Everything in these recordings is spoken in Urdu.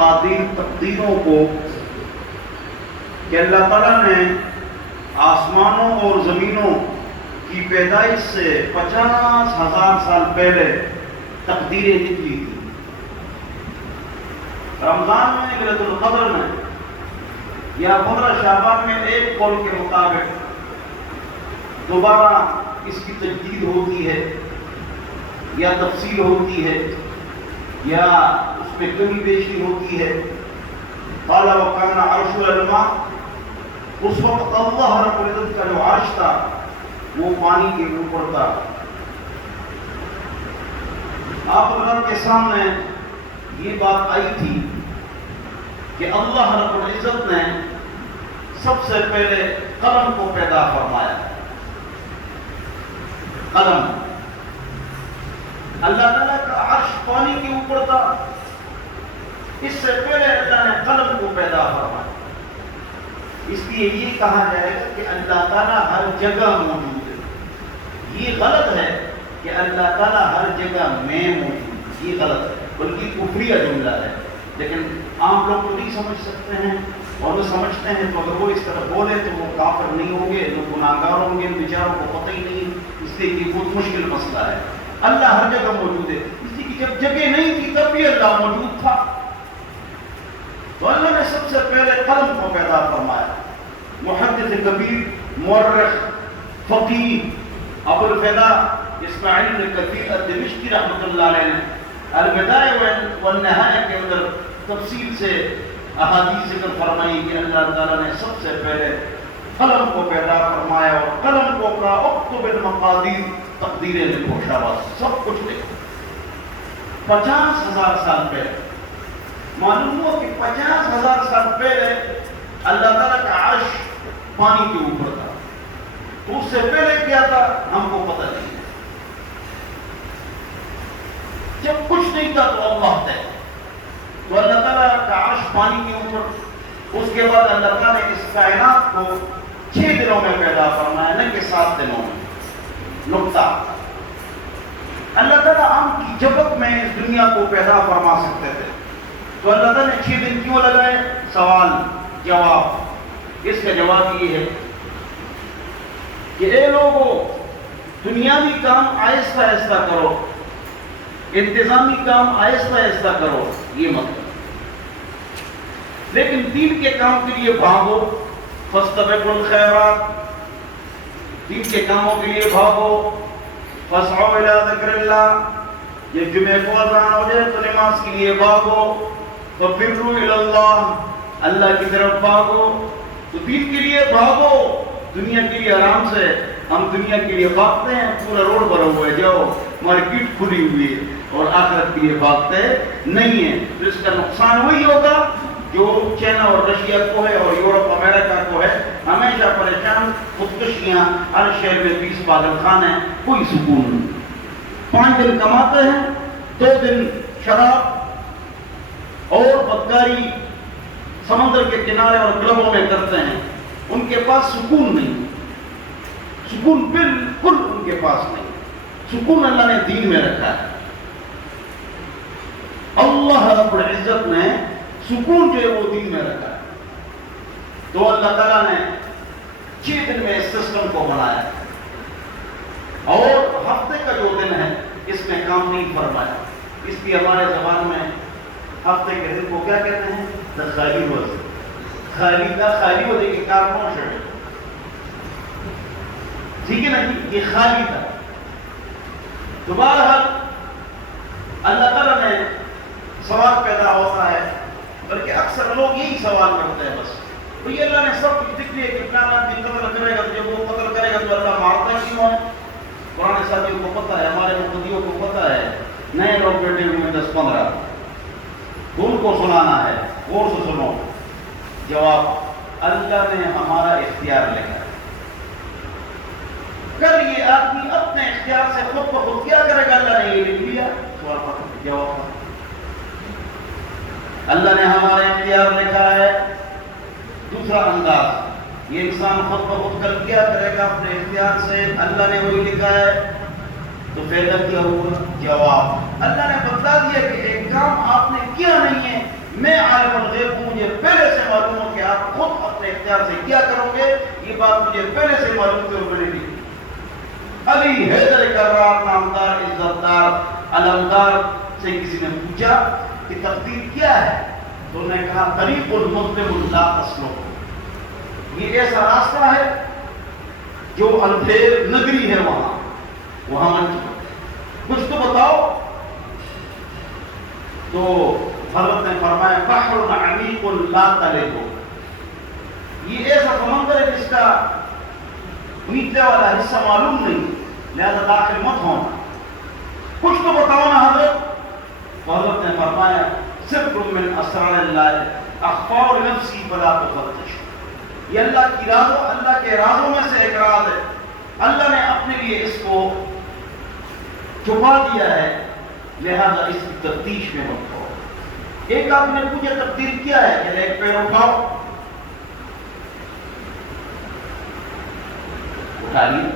تقدیروں کو کہ اللہ تعالیٰ نے آسمانوں اور زمینوں کی پیدائش سے 50,000 سال پہلے تقدیریں لکھ لی تھی۔ رمضان میں ليلۃ القدر میں یا 15 شعبان میں ایک قول کے مطابق دوبارہ اس کی تجدید ہوتی ہے یا تفصیل ہوتی ہے یا اس میں کمی بیشی ہوتی ہے۔ قال وكان عرش الماء، اس وقت اللہ رب العزت کا جو عرش تھا وہ پانی کے اوپر تھا۔ آپ حضرات کے سامنے یہ بات آئی تھی کہ اللہ رب العزت نے سب سے پہلے قلم کو پیدا فرمایا۔ قلم، اللہ تعالیٰ کا عرش پانی کے اوپر تھا، اس سے پہلے اللہ نے قلم کو پیدا فرمایا۔ اس لیے یہ کہا جائے گا کہ اللہ تعالیٰ ہر جگہ موجود ہے۔ یہ غلط ہے کہ اللہ تعالیٰ ہر جگہ میں موجود ہے، یہ غلط ہے، بلکہ کفریہ جملہ ہے۔ لیکن عام لوگ تو نہیں سمجھ سکتے ہیں، اور وہ سمجھتے ہیں تو اگر وہ اس طرح بولے تو وہ کافر نہیں ہوں گے، وہ گناہگار ہوں گے، ان بیچاروں کو پتہ ہی نہیں، اس لیے یہ بہت مشکل مسئلہ ہے۔ اللہ ہر جگہ موجود ہے، اس لیے کہ جب جگہ نہیں تھی تب بھی اللہ موجود تھا۔ تو اللہ نے سب سے پہلے قلم کو پیدا فرمایا۔ محدث کبیر، مورخ، فقیہ ابو الفدا اسماعیل بن کثیر الدمشقی رحمۃ اللہ علیہ نے البدایہ والنہایہ کے اندر تفصیل سے احادیث ذکر فرمائی کہ اللہ تعالیٰ نے سب سے پہلے قلم کو پیدا فرمایا اور قلم کو کہا اکتب المقادیر، تقدیریں لکھو، شاباش، سب کچھ لکھو۔ 50,000 سال پہلے معلوم ہوا کہ 50,000 سال پہلے اللہ تعالیٰ کا عرش پانی کے اوپر تھا، تو اس سے پہلے کیا تھا ہم کو پتہ نہیں۔ جب کچھ نہیں تھا تو اللہ ہے، تو اللہ تعالیٰ کا عرش پانی کے اوپر، اس کے بعد اللہ تعالیٰ نے اس کائنات کو 6 دنوں میں پیدا فرمایا، نہ کہ 7 دنوں میں۔ نقطہ، اللہ تعالیٰ عام کی جبک میں اس دنیا کو پیدا فرما سکتے تھے، تو اللہ تعالیٰ نے 6 دن کیوں لگائے؟ سوال جواب۔ اس کا جواب یہ ہے کہ اے لوگوں، دنیاوی کام آہستہ آہستہ کرو، انتظامی کام آہستہ آہستہ کرو، یہ مطلب، لیکن دین کے کام کے لیے بھاگو، فاستبقوا الخیرات، دین کے کاموں کے لیے بھاگو، فاسعوا الی ذکر اللہ، یہ جمعہ کو اذان ہو جائے تو نماز کے لیے بھاگو، ففروا الی اللہ، اللہ کی طرف بھاگو۔ تو دین کے لیے بھاگو، دنیا کے لیے آرام سے، ہم دنیا کے لیے بھاگتے ہیں، پورا روڈ بھرا ہوا ہے، جاؤ مارکیٹ کھلی ہوئی ہے، اور آخرت کے لیے بھاگتے نہیں ہیں، تو اس کا نقصان وہی ہوگا جو چائنا اور رشیا کو ہے اور یورپ امریکہ کو ہے، ہمیشہ پریشان، خودکشیاں، ہر شہر میں 20 پاگل خان ہیں، کوئی سکون نہیں۔ 5 دن کماتے ہیں، 2 دن شراب اور بدکاری سمندر کے کنارے اور کلبوں میں کرتے ہیں، ان کے پاس سکون نہیں، سکون بالکل ان کے پاس نہیں۔ سکون اللہ نے دین میں رکھا ہے۔ اللہ رب العزت نے سکون جو ہے وہ دین میں رکھا ہے، تو اللہ تعالیٰ نے 6 دن میں اس سسٹم کو بنایا، اور ہفتے کا جو دن ہے اس میں کام نہیں فرمایا۔ اس لیے ہمارے زبان میں ہفتے کے دن کو کیا کہتے ہیں؟ خالی روز، خالی کا خالی ہونے کے کارنوں سے، ٹھیک ہے نا جی، یہ خالی تھا۔ تو بہرحال اللہ تعالیٰ نے سوال پیدا ہوتا ہے، بلکہ اکثر لوگ یہی سوال کرتے ہیں، بس بھئی اللہ نے سب کچھ لکھ لیا کہ فلاں آدمی قتل کرے گا، جب وہ قتل کرے گا تو اللہ مارتا کیوں ہے؟ پرانے ساتھیوں کو پتہ ہے، ہمارے مقتدیوں کو پتہ ہے، نئے لوگ بیٹھے ہوئے 10-15، ان کو سنانا ہے، غور سے سنو۔ جواب، اللہ نے ہمارا اختیار لکھا ہے۔ کل یہ آدمی اپنے اختیار سے خود بخود کیا کرے گا؟ اللہ نے یہ لکھ لیا۔ سوال پتہ جواب، اللہ نے ہمارا اختیار لکھا ہے۔ دوسرا انداز، یہ انسان خود بخود کل کیا کرے گا اپنے اختیار سے؟ اللہ نے وہی لکھا ہے، تو فائدہ کیا ہوا؟ جواب، اللہ نے بتا دیا کہ ایک کام آپ نے کیا نہیں ہے، میں عالم الغیب ہوں، مجھے پہلے سے معلوم ہو کہ آپ خود اپنے اختیار سے کیا کرو گے، یہ بات مجھے پہلے سے معلوم تھی اور میں نے لکھی۔ علی حیدر کرار نامدار عزتدار علمدار سے کسی نے پوچھا کہ تقدیر کیا ہے، تو انہوں نے کہا طریق المظلم لا تسلک، یہ ایسا راستہ ہے جو اندھیر نگری ہے وہاں مت چلو، کچھ تو بتاؤ۔ تو حضرت نے فرمایا بحر عمیق لا تلج، یہ ایسا سمندر ہے جس کا نیچے والا حصہ معلوم نہیں، لہذا داخل مت ہونا، کچھ تو بتاؤ نا حضرت۔ حضرت نے فرمایا سر من اسرار اللہ اخفاء نفسی فلا تفتش، یہ اللہ کی رازوں، اللہ کے رازوں میں سے ایک راز ہے، اللہ نے اپنے لیے اس کو چھپا دیا ہے، لہذا اس کی تفتیش میں مت ہو۔ ایک آپ نے پوچھا تقدیر کیا ہے، کہ ایک پیر اٹھاؤ، اٹھا لیا،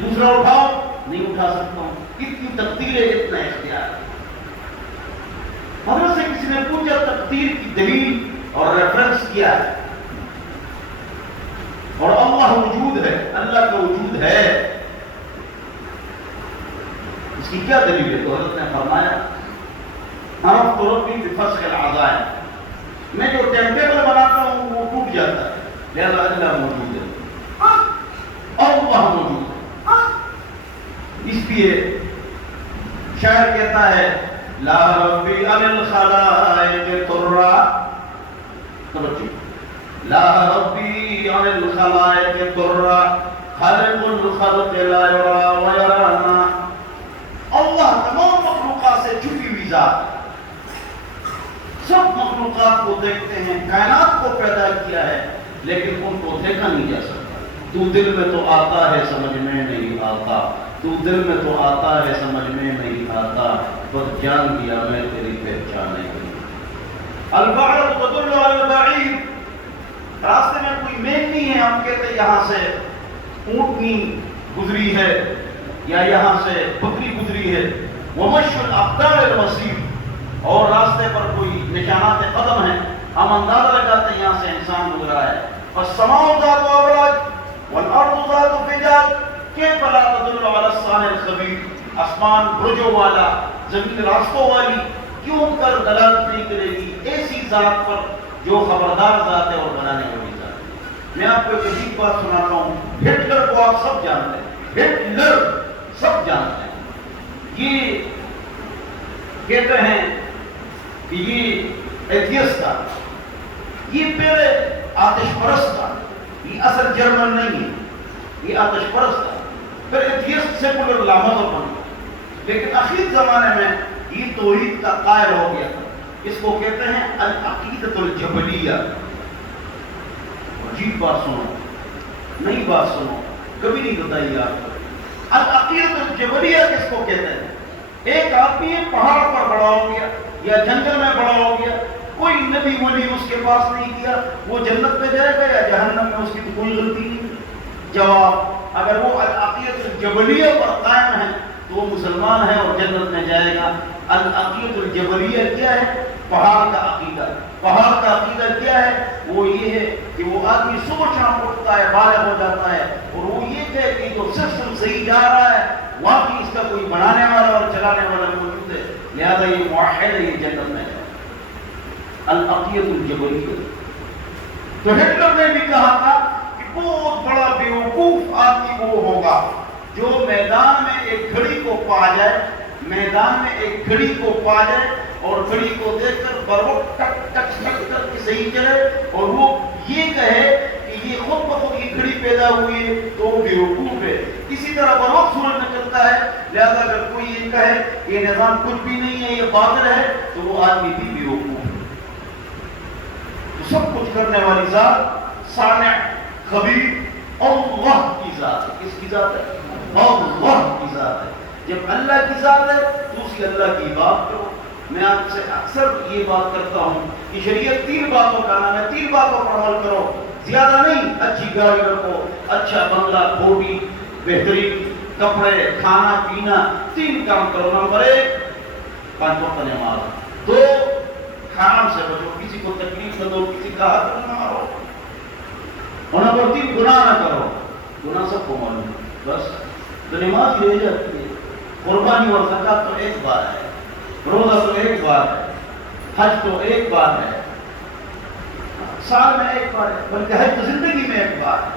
دوسرا اٹھاؤ، نہیں اٹھا سکتا ہوں، اتنی تقدیر ہے، اتنا اختیار۔ حضرت سے کسی نے پوچھا تقدیر کی دلیل اور ریفرنس کیا ہے، اور اللہ وجود ہے، اللہ کا وجود ہے، اس کی کیا دلیل ہے؟ تو حضرت نے فرمایا عرفت ربی بفسخ العزائم، میں جو ٹائم ٹیبل بناتا ہوں وہ ٹوٹ جاتا ہے، لہذا اللہ موجود ہے، اللہ موجود ہے۔ اس لیے شاعر کہتا ہے لا ربی عن الخلائق ترا، لا ربی عن الخلائق ترا خالق الخلق لا یرا ویرانا، اللہ تمام مخلوقات سے چھپی ہوئی ذات ہے، سب مخلوقات کو دیکھتے ہیں، کائنات کو پیدا کیا ہے لیکن ان کو دیکھا نہیں جا سکتا۔ تو دل میں تو آتا ہے سمجھ میں نہیں آتا، تو دل میں تو آتا ہے سمجھ میں نہیں آتا، بس جان دیا میں تیری پہچان نہیں۔ البعر تدل علی البعیر، راستے میں کوئی مین نہیں ہے، ہم کہتے یہاں سے اونٹنی گزری ہے یا یہاں سے بکری گزری ہے، ومشی الاقدار المسیر، اور راستے پر کوئی نشانات قدم ہیں، ہم اندازہ لگاتے ہیں یہاں سے انسان گزرا ہے۔ والسماء ذات ابراج والارض ذات فجاج کیف لا تدل علی الصانع الخبیر، آسمان برجوں والا، زمین راستوں والی کیوں کر دلالت نہیں کرے گی ایسی ذات پر جو خبردار ذات ہے اور بنانے والی ذات ہے۔ میں آپ کو ایک عجیب بات سناتا ہوں، ہٹلر کو آپ سب جانتے ہیں، ہٹلر سب جانتے ہیں، یہ کہتے ہیں کہ یہ ایتھیسٹ تھا، یہ پہلے آتش پرست تھا، یہ اصل جرمن نہیں ہے، یہ آتش پرست تھا، پھر ایتھیسٹ سیکولر لامذہب بن گیا، لیکن اخیر زمانے میں یہ توحید کا قائل ہو گیا تھا، اس کو کہتے ہیں العقیدۃ الجبلیہ۔ عجیب بات سنو، نئی بات سنو، کبھی نہیں بتائی آپ کو، العقیدۃ الجبلیہ کس کو کہتے ہیں؟ ایک آدمی پہاڑ پر بڑا ہو گیا یا جنگل میں بڑا ہو گیا، کوئی نبی ولی اس کے پاس نہیں کیا، وہ جنت میں جائے گا یا جہنم میں، اس کی تو کوئی غلطی نہیں۔ جواب، اگر وہ العقیدۃ الجبلیہ پر قائم ہے تو وہ مسلمان ہے اور جنت میں جائے گا۔ العقیدۃ الجبلیہ کیا ہے؟ پہاڑ کا عقیدہ۔ پہاڑ کا عقیدہ کیا ہے؟ وہ یہ ہے کہ وہ آدمی صبح شام اٹھتا ہے، بالغ ہو جاتا ہے، اور وہ یہ کہے کہ جو سسٹم صحیح جا رہا ہے واقعی اس کا کوئی بنانے والا اور چلانے والا موجود ہے، لہذا یہ موحد ہے، یہ جنت میں ہے۔ العقیدۃ الجبلیہ۔ تو ہٹلر نے بھی کہا تھا کہ بہت بڑا بیوقوف آدمی وہ ہوگا جو میدان میں ایک گھڑی کو پا جائے، میدان میں ایک گھڑی کو پا جائے اور گھڑی کو دیکھ کر بروقت ٹک ٹک ٹک کر کے صحیح چلے، اور وہ یہ کہے کہ یہ خود بخود یہ گھڑی پیدا ہوئی ہے تو وہ بیوقوف ہے۔ اسی طرح بروقت سورج نکلتا ہے، لہذا اگر کوئی یہ کہے یہ نظام کچھ بھی نہیں ہے، یہ باطل ہے، تو وہ آدمی بھی بیوقوف ہے۔ تو سب کچھ کرنے والی ذات، صانع، خبیر، اللہ کی ذات ہے۔ کس کی ذات ہے؟ اللہ کی ذات ہے۔ جب اللہ کی ذات ہے تو اسی اللہ کی بات کرو۔ میں آپ سے اکثر یہ بات کرتا ہوں کہ شریعت 3 باتوں کا نام ہے، 3 باتوں پر عمل کرو، زیادہ نہیں۔ اچھی گاڑی رکھو، اچھا بنگلہ، بوٹی، بہترین کپڑے، کھانا پینا، 3 کام کرو۔ نمبر 1 5 وقت نماز، 2 حرام سے بچو, کسی کو تکلیف نہ دو, کسی کا حق نہ مارو, انہیں بولتی گناہ نہ کرو. گناہ سب کو معلوم ہے, بس تو نماز ہی رہ جاتی ہے. قربانی اور زکات تو ایک بار ہے, روزہ تو ایک بار ہے, حج تو ایک بار ہے, سال میں ایک بار ہے, بلکہ حج تو زندگی میں ایک بار ہے.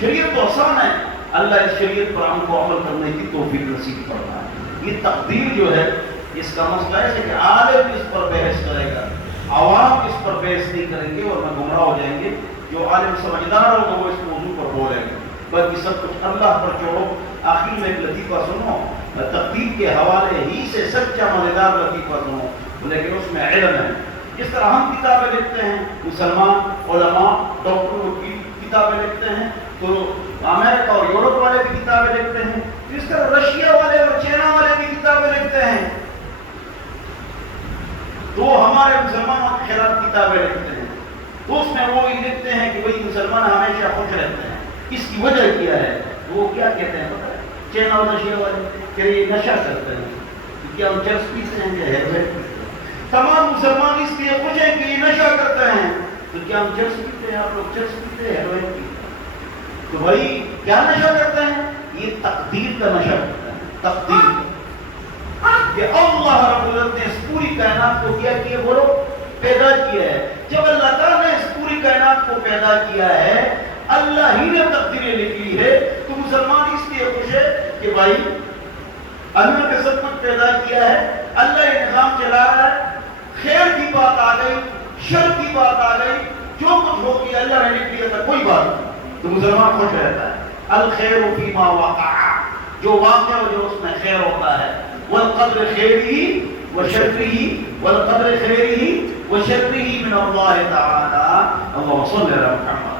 شریعت تو آسان ہے, اللہ اس شریعت پر ہم کو عمل کرنے کی توفیق نصیب فرمائے. یہ تقدیر جو ہے اس کا مسئلہ ہے کہ عالم اس پر بحث کرے گا, عوام اس پر بحث نہیں کریں گے اور نہ گمراہ ہو جائیں گے. جو عالم سمجھدار ہوگا وہ اس موضوع پر بولیں گے, بلکہ سب کچھ اللہ پر چھوڑو. آخر میں ایک لطیفہ سنو, تقدیر کے حوالے ہی سے سچا مزیدار لطیفہ سنو, لیکن اس میں علم ہے. جس طرح ہم کتابیں لکھتے ہیں, مسلمان علماء ڈاکٹر وکیل کتابیں لکھتے ہیں, تو امریکہ اور یورپ والے بھی کتابیں لکھتے ہیں, جس طرح رشیا والے اور چائنا والے بھی کتابیں لکھتے ہیں, تو ہمارے مسلمانوں کے خلاف کتابیں لکھتے ہیں. تو اس میں وہ یہ لکھتے ہیں کہ وہی مسلمان ہمیشہ خوش رہتے ہیں. اس کی وجہ کیا ہے؟ وہ کیا کہتے ہیں پتہ ہے؟ چائنا اور رشیا والے کہ یہ نشہ کرتے ہیں, کیا ہم چرس پیتے ہیں, کیا ہیروئن پیتے ہیں. تمام مسلمان اس لیے خوش ہیں کہ یہ نشہ کرتے ہیں, تو کیا ہم چرس پیتے ہیں؟ آپ لوگ چرس پیتے ہیں, ہیروئن پیتے ہیں. تو بھائی کیا نشہ کرتے ہیں؟ یہ تقدیر کا نشہ کرتے ہیں. تقدیر کہ اللہ رب العزت نے اس پوری کائنات کو کیا کیا, بولو, پیدا کیا ہے. جب اللہ تعالیٰ نے اس پوری کائنات کو پیدا کیا ہے, اللہ ہی نے تقدیریں لکھی ہے, تو مسلمان اس لیے خوش ہے کہ بھائی اللہ نے سب کچھ پیدا کیا ہے, اللہ یہ نظام چلا رہا ہے, خیر کی بات آ گئی, شر کی بات آ گئی, جو کچھ ہو گیا اللہ نے لکھ لیا تھا, کوئی بات نہیں, تو مسلمان خوش رہتا ہے. الخیر فیما وقع, جو واقع ہو جو اس میں خیر ہوتا ہے. والقدر خیره وشره, والقدر خیره وشره من اللہ تعالی. اللهم صل علی محمد.